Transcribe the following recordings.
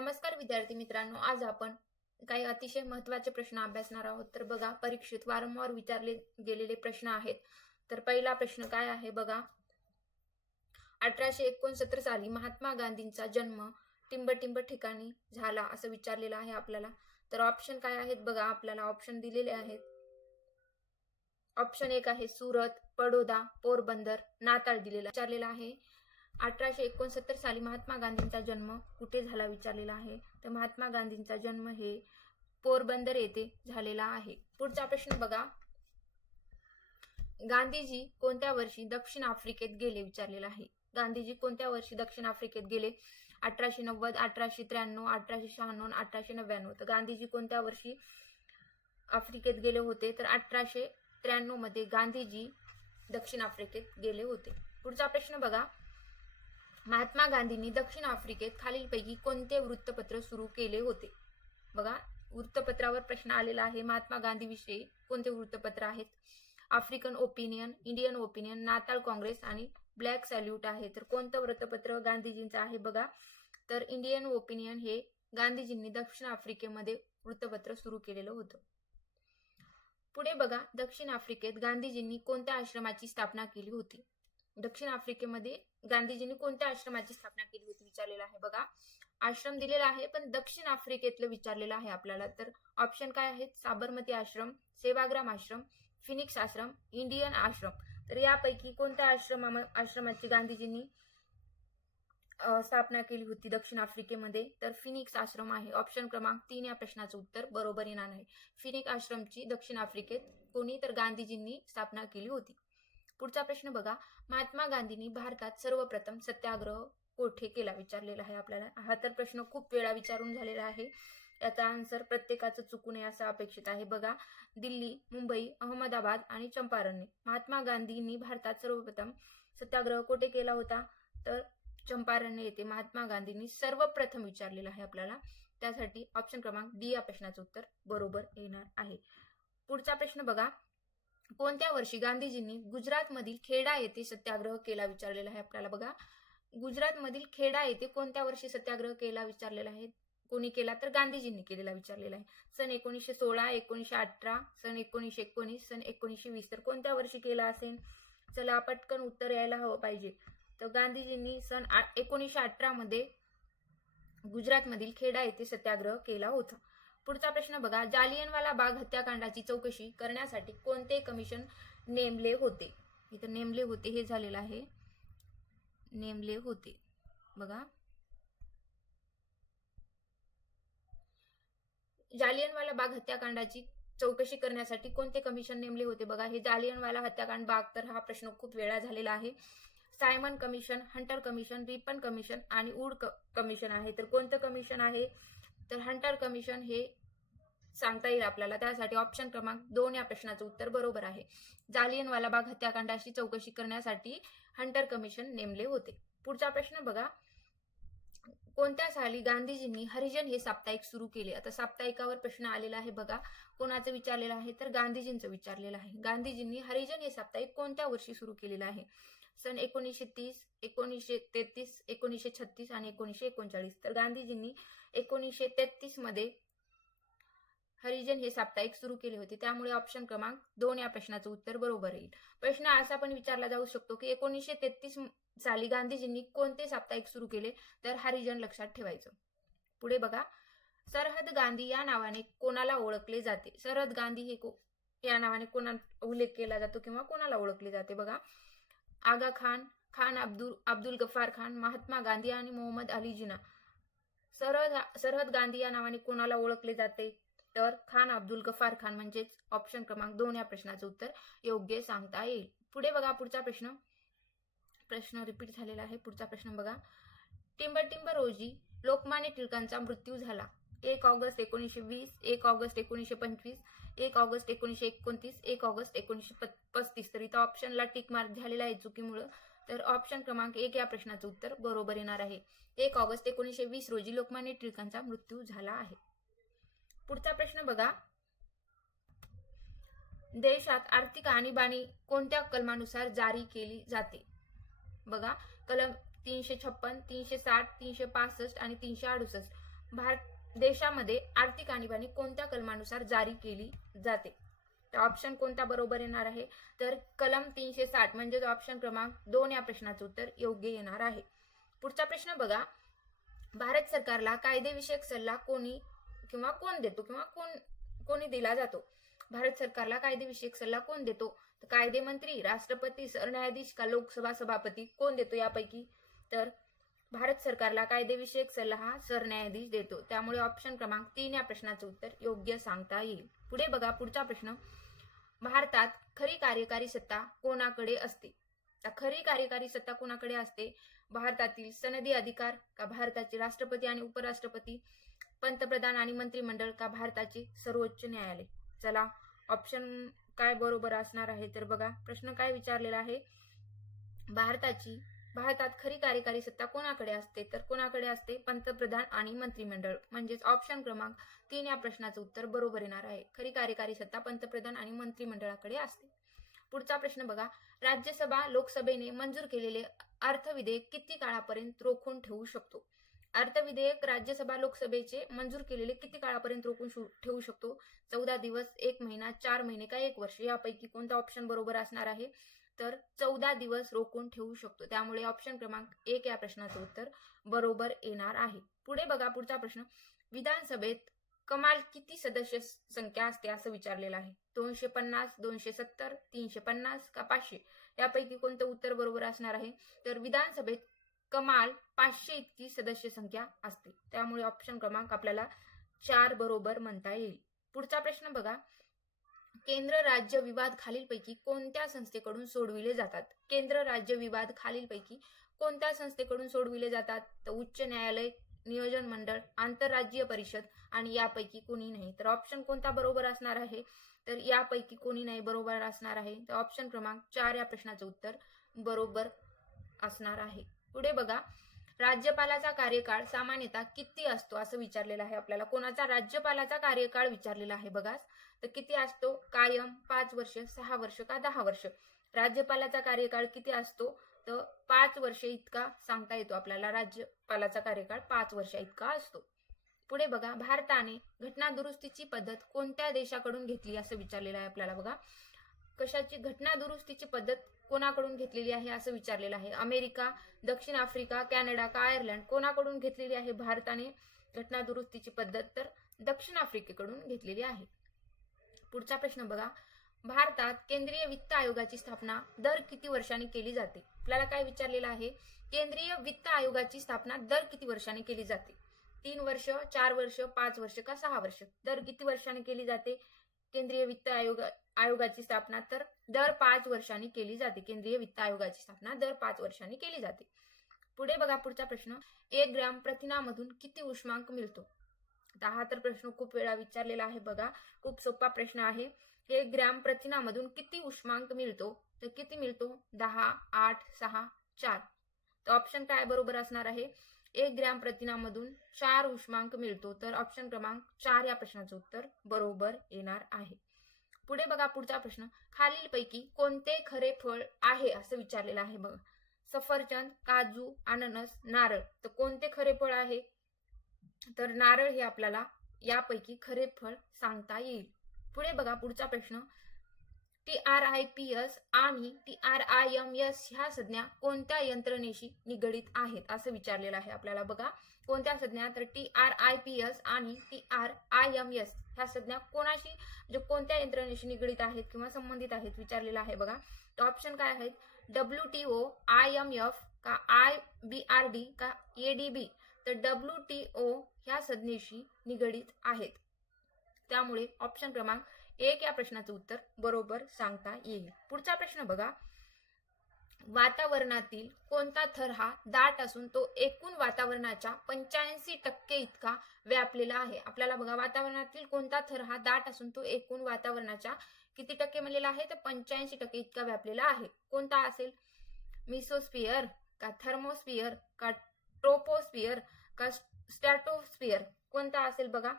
नमस्कार विद्यार्थी मित्रांनो आज आपण काही अतिशय महत्त्वाचे प्रश्न अभ्यासणार आहोत. तर बघा परीक्षेत वारंवार विचारले गेलेले प्रश्न आहेत. तर पहिला प्रश्न काय आहे बघा? अठराशे एकोणसत्तर साली महात्मा गांधींचा जन्म टिंबटिंब ठिकाणी झाला असं विचारलेलं आहे आपल्याला. तर ऑप्शन काय आहेत बघा? आपल्याला ऑप्शन दिलेले आहेत. ऑप्शन एक आहे सुरत पडोदा पोरबंदर नाताळ दिलेला विचारलेला आहे. अठराशे एकोणसत्तर साली महात्मा गांधींचा जन्म कुठे झाला विचारलेला आहे? तर महात्मा गांधींचा जन्म हे पोरबंदर येथे झालेला आहे. पुढचा प्रश्न बघा. गांधीजी कोणत्या वर्षी दक्षिण आफ्रिकेत गेले विचारलेला आहे? गांधीजी कोणत्या वर्षी दक्षिण आफ्रिकेत गेले? अठराशे नव्वद अठराशे त्र्याण्णव अठराशे शहाण्णव अठराशे नव्याण्णव. तर गांधीजी कोणत्या वर्षी आफ्रिकेत गेले होते? तर अठराशे त्र्याण्णवमध्ये गांधीजी दक्षिण आफ्रिकेत गेले होते. पुढचा प्रश्न बघा. महात्मा गांधींनी दक्षिण आफ्रिकेत खालीलपैकी कोणते वृत्तपत्र सुरू केले होते? बघा वृत्तपत्रावर प्रश्न आलेला आहे. महात्मा गांधीविषयी कोणते वृत्तपत्र आहेत? आफ्रिकन ओपिनियन इंडियन ओपिनियन नाताळ काँग्रेस आणि ब्लॅक सॅल्यूट आहे. तर कोणतं वृत्तपत्र गांधीजींचं आहे बघा. तर इंडियन ओपिनियन हे गांधीजींनी दक्षिण आफ्रिकेमध्ये वृत्तपत्र सुरू केलेलं होतं. पुढे बघा दक्षिण आफ्रिकेत गांधीजींनी कोणत्या आश्रमाची स्थापना केली होती? दक्षिण आफ्रिकेमध्ये गांधीजींनी कोणत्या आश्रमाची स्थापना केली होती विचारलेलं आहे बघा. आश्रम दिलेला आहे पण दक्षिण आफ्रिकेतलं विचारलेलं आहे आपल्याला. तर ऑप्शन काय आहेत? Sabarmati ashram Sevagram ashram Phoenix ashram Indian ashram. तर यापैकी कोणत्या आश्रमा आश्रमाची गांधीजींनी स्थापना केली होती दक्षिण आफ्रिकेमध्ये? तर फिनिक्स आश्रम आहे. ऑप्शन क्रमांक तीन या प्रश्नाचं उत्तर बरोबर येणार आहे फिनिक आश्रमची दक्षिण आफ्रिकेत कोणी? तर गांधीजींनी स्थापना केली होती. पुढचा प्रश्न बघा. महात्मा गांधींनी भारतात सर्वप्रथम सत्याग्रह कोठे केला विचारलेला आहे आपल्याला? हा तर प्रश्न खूप वेळा विचारून झालेला आहे. याचा आन्सर प्रत्येकाचं चुकू नये असं अपेक्षित आहे. बघा दिल्ली मुंबई अहमदाबाद आणि चंपारण्य. महात्मा गांधींनी भारतात सर्वप्रथम सत्याग्रह कोठे केला होता? तर चंपारण्य येथे महात्मा गांधींनी सर्वप्रथम विचारलेलं आहे आपल्याला. त्यासाठी ऑप्शन क्रमांक डी या प्रश्नाचं उत्तर बरोबर येणार आहे. पुढचा प्रश्न बघा. कोणत्या वर्षी गांधीजींनी गुजरातमधील खेडा येथे सत्याग्रह केला विचारलेला आहे आपल्याला बघा. गुजरातमधील खेडा येथे कोणत्या वर्षी सत्याग्रह केला विचारलेला आहे? कोणी केला तर गांधीजींनी केलेला विचारलेला आहे. सन एकोणीसशे सोळा एकोणीसशे अठरा सन एकोणीसशे एकोणीस सन एकोणीसशे वीस तर कोणत्या वर्षी केला असेल? चला पटकन उत्तर यायला हवं पाहिजे. तर गांधीजींनी सन एकोणीसशे अठरा मध्ये गुजरातमधील खेडा येथे सत्याग्रह केला होता. पुढचा प्रश्न बघा. जालियनवाला बाग हत्याकांडाची चौकशी करण्यासाठी कोणते कमिशन नेमले होते? इथं नेमले होते हे झालेलं आहे. नेमले होते. बघा. जालियनवाला बाग हत्याकांडाची चौकशी करण्यासाठी कोणते कमिशन नेमले होते? बघा हे जालियनवाला हत्याकांड बाग तर हा प्रश्न खूप वेळा झालेला आहे. Simon Commission Hunter Commission Ripon Commission आणि उड कमिशन आहे. तर कोणतं कमिशन आहे? तर हंटर कमिशन हे सांगता येईल आपल्याला. त्यासाठी ऑप्शन क्रमांक दोन या प्रश्नाचं उत्तर बरोबर आहे. जालियनवाला बाग हत्याकांडाची चौकशी करण्यासाठी हंटर कमिशन नेमले होते. पुढचा प्रश्न बघा. कोणत्या साली गांधीजींनी हरिजन हे साप्ताहिक सुरू केले? आता साप्ताहिकावर प्रश्न आलेला आहे बघा. कोणाचं विचारलेलं आहे? तर गांधीजींचं विचारलेलं आहे. गांधीजींनी हरिजन हे साप्ताहिक कोणत्या वर्षी सुरू केलेलं आहे? सन एकोणीसशे तीस एकोणीसशे तेहतीस एकोणीसशे छत्तीस आणि एकोणीसशे एकोणचाळीस. तर गांधीजींनी एकोणीसशे तेहतीसमध्ये हरिजन हे साप्ताहिक सुरू केले होते. त्यामुळे ऑप्शन क्रमांक दोन या प्रश्नाचं उत्तर बरोबर येईल. प्रश्न असा पण विचारला जाऊ शकतो की एकोणीसशे तेहतीस साली गांधीजींनी कोणते साप्ताहिक सुरू केले? तर हरिजन लक्षात ठेवायचं. पुढे बघा. सरहद गांधी या नावाने कोणाला ओळखले जाते? सरहद गांधी हे को- या नावाने कोणा उल्लेख केला जातो किंवा कोणाला ओळखले जाते? बघा. आगा खान खान अब्दुल अब्दुल गफार खान महात्मा गांधी आणि मोहम्मद अली जिना. सरहद सरहद गांधी या नावाने कोणाला ओळखले जाते? तर खान अब्दुल गफार खान म्हणजेच ऑप्शन क्रमांक दोन या प्रश्नाचं उत्तर योग्य सांगता येईल. पुढे बघा पुढचा प्रश्न. प्रश्न रिपीट झालेला आहे. पुढचा प्रश्न बघा. टिंबर टिंबर रोजी लोकमान्य टिळकांचा मृत्यू झाला. एक ऑगस्ट एकोणीसशे वीस एक ऑगस्ट एकोणीसशे पंचवीस एक ऑगस्ट एकोणीसशे एकोणतीस एक ऑगस्ट एकोणीसशे पस्तीस. तर इथं ऑप्शनला टिक मार्क झालेला आहे चुकीमुळं. तर ऑप्शन क्रमांक एक या प्रश्नाचं उत्तर बरोबर येणार आहे. एक ऑगस्ट एकोणीसशे वीस रोजी लोकमान्य टिळकांचा मृत्यू झाला आहे. पुढचा प्रश्न बघा. देशात आर्थिक आणीबाणी कोणत्या कलमानुसार जारी केली जाते? बघा. कलम तीनशे छप्पन तीनशे साठ तीनशे पासष्ट आणि तीनशे अडुसष्ट. भारत देशामध्ये आर्थिक आणीबाणी कोणत्या कलमानुसार जारी केली जाते? तर ऑप्शन कोणता बरोबर येणार आहे? तर कलम तीनशे साठ म्हणजे ऑप्शन क्रमांक दोन या प्रश्नाचं उत्तर योग्य येणार आहे. पुढचा प्रश्न बघा. भारत सरकारला कायदेविषयक सल्ला कोणी किंवा कोण देतो किंवा कोण कोणी दिला जातो? भारत सरकारला कायदेविषयक सल्ला कोण देतो? तर कायदे मंत्री राष्ट्रपती सरन्यायाधीश का लोकसभा सभापती कोण देतो यापैकी? तर भारत सरकारला कायदेविषयक सल्ला हा सरन्यायाधीश देतो. त्यामुळे ऑप्शन क्रमांक तीन या प्रश्नाचं उत्तर योग्य सांगता येईल. पुढे बघा पुढचा प्रश्न. भारतात खरी कार्यकारी सत्ता कोणाकडे असते? खरी कार्यकारी सत्ता कोणाकडे असते? भारतातील सनदी अधिकार का भारताचे राष्ट्रपती आणि उपराष्ट्रपती पंतप्रधान आणि मंत्रिमंडळ का भारताचे सर्वोच्च न्यायालय? चला ऑप्शन काय बरोबर असणार आहे? तर बघा प्रश्न काय विचारलेला आहे? भारताची भारतात खरी कार्यकारी सत्ता कोणाकडे असते? तर कोणाकडे असते? पंतप्रधान आणि मंत्रिमंडळ. म्हणजेच ऑप्शन क्रमांक तीन या प्रश्नाचं उत्तर बरोबर येणार आहे. खरी कार्यकारी सत्ता पंतप्रधान आणि मंत्रिमंडळाकडे असते. पुढचा प्रश्न बघा. राज्यसभा लोकसभेने मंजूर केलेले अर्थविधेयक किती काळापर्यंत रोखून ठेवू शकतो? अर्थविधेयक राज्यसभा लोकसभेचे मंजूर केलेले किती काळापर्यंत रोखून शु- ठेवू शकतो? चौदा दिवस एक महिना चार महिने का एक वर्ष? यापैकी कोणता ऑप्शन बरोबर असणार आहे? तर चौदा दिवस रोखून ठेवू शकतो. त्यामुळे ऑप्शन क्रमांक एक या प्रश्नाचं उत्तर बरोबर येणार आहे. पुढे बघा पुढचा प्रश्न. विधानसभेत कमाल किती सदस्य संख्या असते असं विचारलेलं आहे. दोनशे पन्नास दोनशे सत्तर तीनशे पन्नास का पाचशे? यापैकी कोणतं उत्तर बरोबर असणार आहे? तर विधानसभेत कमाल पाचशे इतकी सदस्य संख्या असते. त्यामुळे ऑप्शन क्रमांक आपल्याला चार बरोबर म्हणता येईल. पुढचा प्रश्न बघा. केंद्र राज्य विवाद खालीलपैकी कोणत्या संस्थेकडून सोडविले जातात? केंद्र राज्य विवाद खालीलपैकी कोणत्या संस्थेकडून सोडविले जातात? तर उच्च न्यायालय नियोजन मंडळ आंतरराज्यीय परिषद आणि यापैकी कोणी नाही. तर ऑप्शन कोणता बरोबर असणार आहे? तर यापैकी कोणी नाही बरोबर असणार आहे. तर ऑप्शन क्रमांक चार या प्रश्नाचं उत्तर बरोबर असणार आहे. पुढे बघा. राज्यपालाचा कार्यकाळ सामान्यतः किती असतो असं विचारलेलं आहे आपल्याला. कोणाचा? राज्यपालाचा कार्यकाळ विचारलेला आहे बघा. तर किती असतो? कायम पाच वर्ष सहा वर्ष का दहा वर्ष? राज्यपालाचा कार्यकाळ किती असतो? तर पाच वर्ष इतका सांगता येतो आपल्याला. राज्यपालाचा कार्यकाळ पाच वर्ष इतका असतो. पुढे बघा भारताने घटना दुरुस्तीची पद्धत कोणत्या देशाकडून घेतली असं विचारलेलं आहे आपल्याला बघा. कशाची घटना दुरुस्तीची पद्धत कोणाकडून घेतलेली आहे असं विचारलेलं आहे? अमेरिका दक्षिण आफ्रिका कॅनडा का आयर्लंड कोणाकडून घेतलेली आहे? भारताने घटना दुरुस्तीची पद्धत तर दक्षिण आफ्रिकेकडून घेतलेली आहे. पुढचा प्रश्न बघा. भारतात केंद्रीय वित्त आयोगाची स्थापना दर किती वर्षांनी केली जाते? आपल्याला काय विचारलेलं आहे? केंद्रीय वित्त आयोगाची स्थापना दर किती वर्षांनी केली जाते? तीन वर्ष चार वर्ष पाच वर्ष का सहा वर्ष? दर किती वर्षांनी केली जाते? केंद्रीय वित्त आयोग आयोगाची स्थापना तर दर पाच वर्षांनी केली जाते. केंद्रीय वित्त आयोगाची स्थापना दर पाच वर्षांनी केली जाते. पुढे बघा पुढचा प्रश्न. एक ग्रॅम प्रथिनामधून किती उष्मांक मिळतो? हा तर प्रश्न खूप वेळा विचारलेला आहे बघा. खूप सोपा प्रश्न आहे. एक ग्रॅम प्रथिनामधून किती उष्मांक मिळतो? तर किती मिळतो? दहा आठ सहा चार. तर ऑप्शन काय बरोबर असणार आहे? एक ग्रॅम प्रथिनामधून चार उष्मांक मिळतो. तर ऑप्शन क्रमांक चार या प्रश्नाचं उत्तर बरोबर येणार आहे. पुढे बघा पुढचा प्रश्न. खालीलपैकी कोणते खरे फळ आहे असं विचारलेलं आहे बघा. सफरचंद काजू अननस नारळ. तर कोणते खरे फळ आहे? तर नारळ हे आपल्याला यापैकी खरे फळ सांगता येईल. पुढे बघा पुढचा प्रश्न. T R I P S आणि T R I M S ह्या संज्ञा कोणत्या यंत्रणेशी निगडीत आहेत? असं विचारलेलं आहे आपल्याला बघा. कोणत्या संज्ञा? तर T R I P S आणि T R I M S ह्या संज्ञा कोणाशी म्हणजे कोणत्या यंत्रणेशी निगडीत आहेत किंवा संबंधित आहेत विचारलेलं आहे बघा. तर ऑप्शन काय आहेत? W T O I M F का आय बी आर डी का ए डी बी. तर डब्ल्यू टी ओ ह्या संज्ञेशी निगडीत आहेत. त्यामुळे ऑप्शन क्रमांक एक या प्रश्नाचं उत्तर बरोबर सांगता येईल. पुढचा प्रश्न बघा. वातावरणातील कोणता थर हा दाट असून तो एकूण वातावरणाच्या पंच्याऐंशी टक्के इतका व्यापलेला आहे? आपल्याला बघा वातावरणातील कोणता थर हा दाट असून तो एकूण वातावरणाच्या किती टक्के म्हणलेला आहे? तर पंच्याऐंशी टक्के इतका व्यापलेला आहे. कोणता असेल? मिसोस्पियर का थर्मोस्पियर का ट्रोपोस्पियर का स्टॅटोस्फिअर कोणता असेल बघा.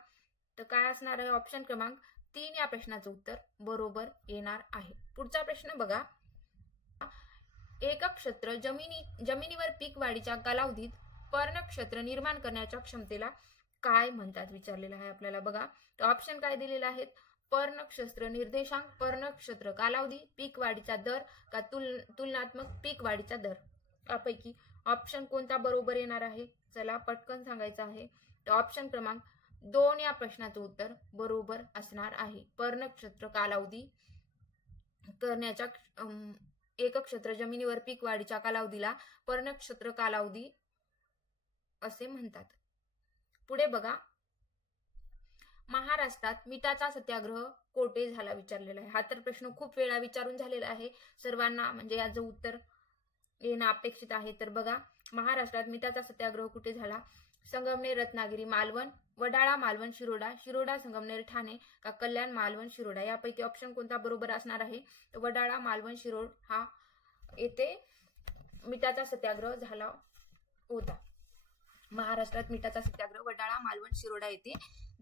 तर काय असणार आहे? ऑप्शन क्रमांक तीन या प्रश्नाचं उत्तर बरोबर येणार आहे. पुढचा प्रश्न बघा. एक क्षेत्र जमिनी जमिनीवर पीक वाढीच्या कालावधीत पर्णक्षेत्र निर्माण करण्याच्या क्षमतेला काय म्हणतात? विचारलेलं आहे आपल्याला बघा. तर ऑप्शन काय दिलेले आहेत? पर्णक्षेत्र निर्देशांक पर्णक्षेत्र कालावधी पीक वाढीचा दर का तुल तुलनात्मक पीक वाढीचा दर? यापैकी ऑप्शन कोणता बरोबर येणार आहे? चला पटकन सांगायचं आहे. तर ऑप्शन क्रमांक दोन या प्रश्नाचं उत्तर बरोबर असणार आहे. पर्णक्षेत्र कालावधी करण्याच्या एक क्षेत्र जमिनीवर पीक वाढीच्या कालावधीला पर्णक्षेत्र कालावधी असे म्हणतात. पुढे बघा. महाराष्ट्रात मिठाचा सत्याग्रह कोठे झाला विचारलेला आहे? हा तर प्रश्न खूप वेळा विचारून झालेला आहे. सर्वांना म्हणजे याचं उत्तर येणं अपेक्षित आहे. तर बघा महाराष्ट्रात मिठाचा सत्याग्रह कुठे झाला? संगमनेर रत्नागिरी मालवण वडाळा मालवण शिरोडा शिरोडा संगमनेर ठाणे का कल्याण मालवण शिरोडा? यापैकी ऑप्शन कोणता बरोबर असणार आहे? तर वडाळा मालवण शिरोड हा येथे मिठाचा सत्याग्रह झाला होता. महाराष्ट्रात मिठाचा सत्याग्रह वडाळा मालवण शिरोडा येथे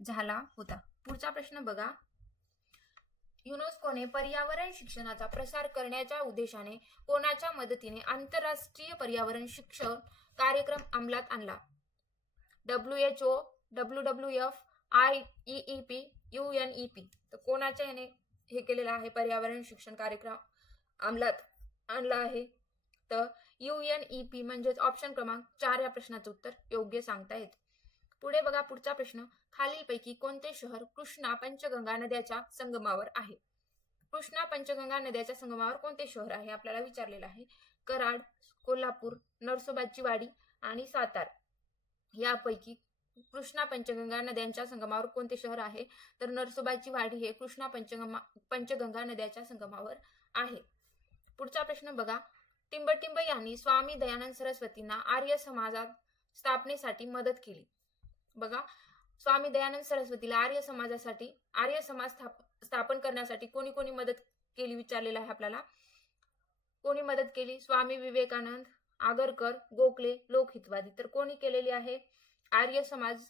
झाला होता. पुढचा प्रश्न बघा. युनेस्कोने पर्यावरण शिक्षणाचा प्रसार करण्याच्या उद्देशाने कोणाच्या मदतीने आंतरराष्ट्रीय पर्यावरण शिक्षण कार्यक्रम अंमलात आणला? W H O W W F I E P U N E P तर कोणाच्या याने हे केलेलं आहे? पर्यावरण शिक्षण कार्यक्रम अंमलात आणला आहे. तर यू एन ई पी म्हणजेच ऑप्शन क्रमांक चार या प्रश्नाचं उत्तर योग्य सांगता येत. पुढे बघा पुढचा प्रश्न. खालीलपैकी कोणते शहर कृष्णा पंचगंगा नद्याच्या संगमावर आहे? कृष्णा पंचगंगा नद्याच्या संगमावर कोणते शहर आहे? आपल्याला विचारलेलं आहे. कराड कोल्हापूर नरसोबाची वाडी आणि सातार. यापैकी कृष्णा पंचगंगा नद्यांच्या संगमावर कोणते शहर आहे? तर नरसोबाची वाडी हे कृष्णा पंचगंगा पंचगंगा नद्याच्या संगमावर आहे. पुढचा प्रश्न बघा. टिंबटिंब यांनी स्वामी दयानंद सरस्वतींना आर्य समाजात स्थापनेसाठी मदत केली. बघा स्वामी दयानंद सरस्वतीला आर्य समाजासाठी आर्य समाज स्थाप स्थापन करण्यासाठी कोणी कोणी मदत केली विचारलेलं आहे आपल्याला? कोणी मदत केली? स्वामी विवेकानंद आगरकर गोखले लोकहितवादी तर कोणी केलेली आहे? आर्य समाज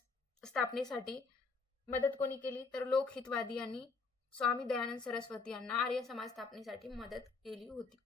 स्थापनेसाठी मदत कोणी केली? तर लोकहितवादी यांनी स्वामी दयानंद सरस्वती यांना आर्य समाज स्थापनेसाठी मदत केली होती.